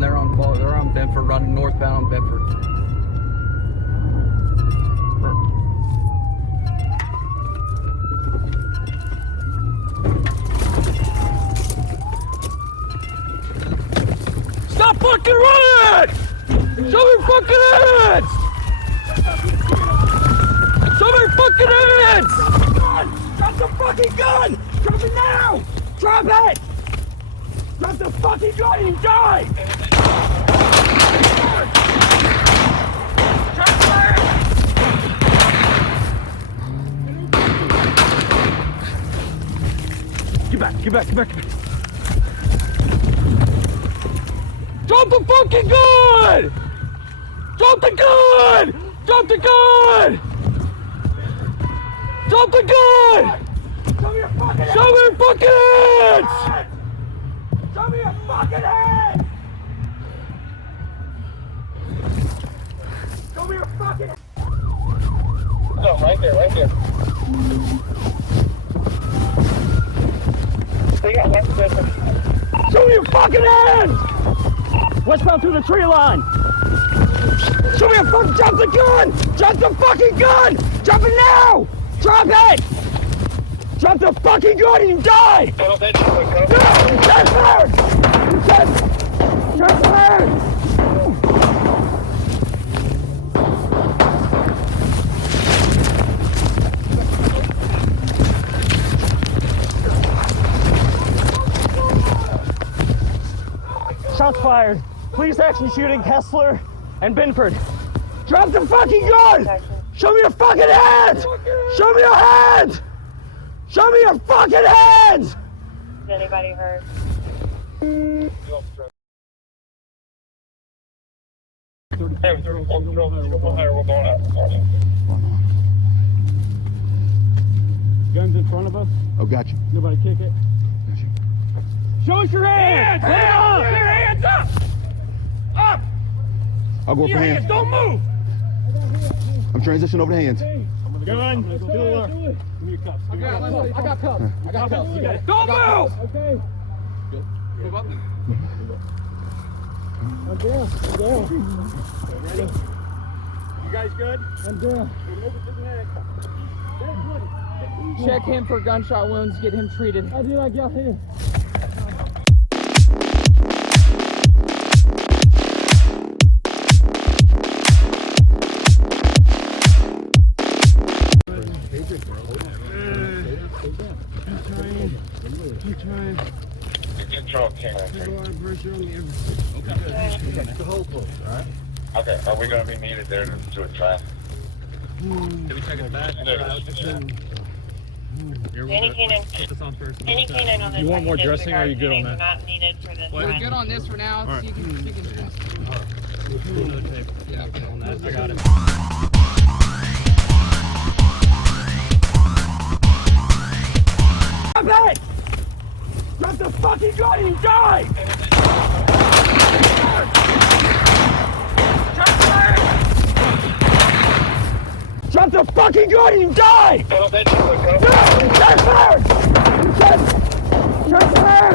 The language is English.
them. They're on Bedford, running northbound on Bedford. Stop fucking running! Show me fucking hands! Show me fucking hands! Drop the fucking gun! Drop it now! Drop it! Drop the fucking gun and you die! Get back, get back, get back, get back. Drop the fucking gun! Drop the gun! Drop the gun! Drop the gun! Show me your fucking hands! Show me your fucking hands! Show me your fucking hands! Show me your fucking hands! No, right there, right there. Show me your fucking hands! Westbound through the tree line! Show me a fucking, drop the gun! Drop the fucking gun! Drop it now! Drop it! Drop the fucking gun and you die! No! Transfer! Transfer! Shots fired. Police action shooting Kessler and Binford. Drop the fucking gun! Show me your fucking hands! Show me your hands! Show me your fucking hands! Is anybody hurt? Guns in front of us. Oh, gotcha. Nobody kick it. Gotcha. Show us your hands! Hands! Put your hands up! Up! I'll go for hands. Don't move! I'm transitioning over to hands. Gun. Give me your cuffs. I got cuffs. I got cuffs. Don't move! Okay. Move up. I'm down. I'm down. Ready? You guys good? I'm down. Check him for gunshot wounds. Get him treated. I did. I got him. Okay, are we going to be needed there to do a trial? Did we check it back? Any canine on this. You want more dressing or are you good on that? Not needed for this. We're good on this for now. All right. So you can dress. Another tape. Yeah, on that. I got it. Drop it! Drop the fucking gun and you die! Drop the fucking gun and you die! Transfer! Transfer!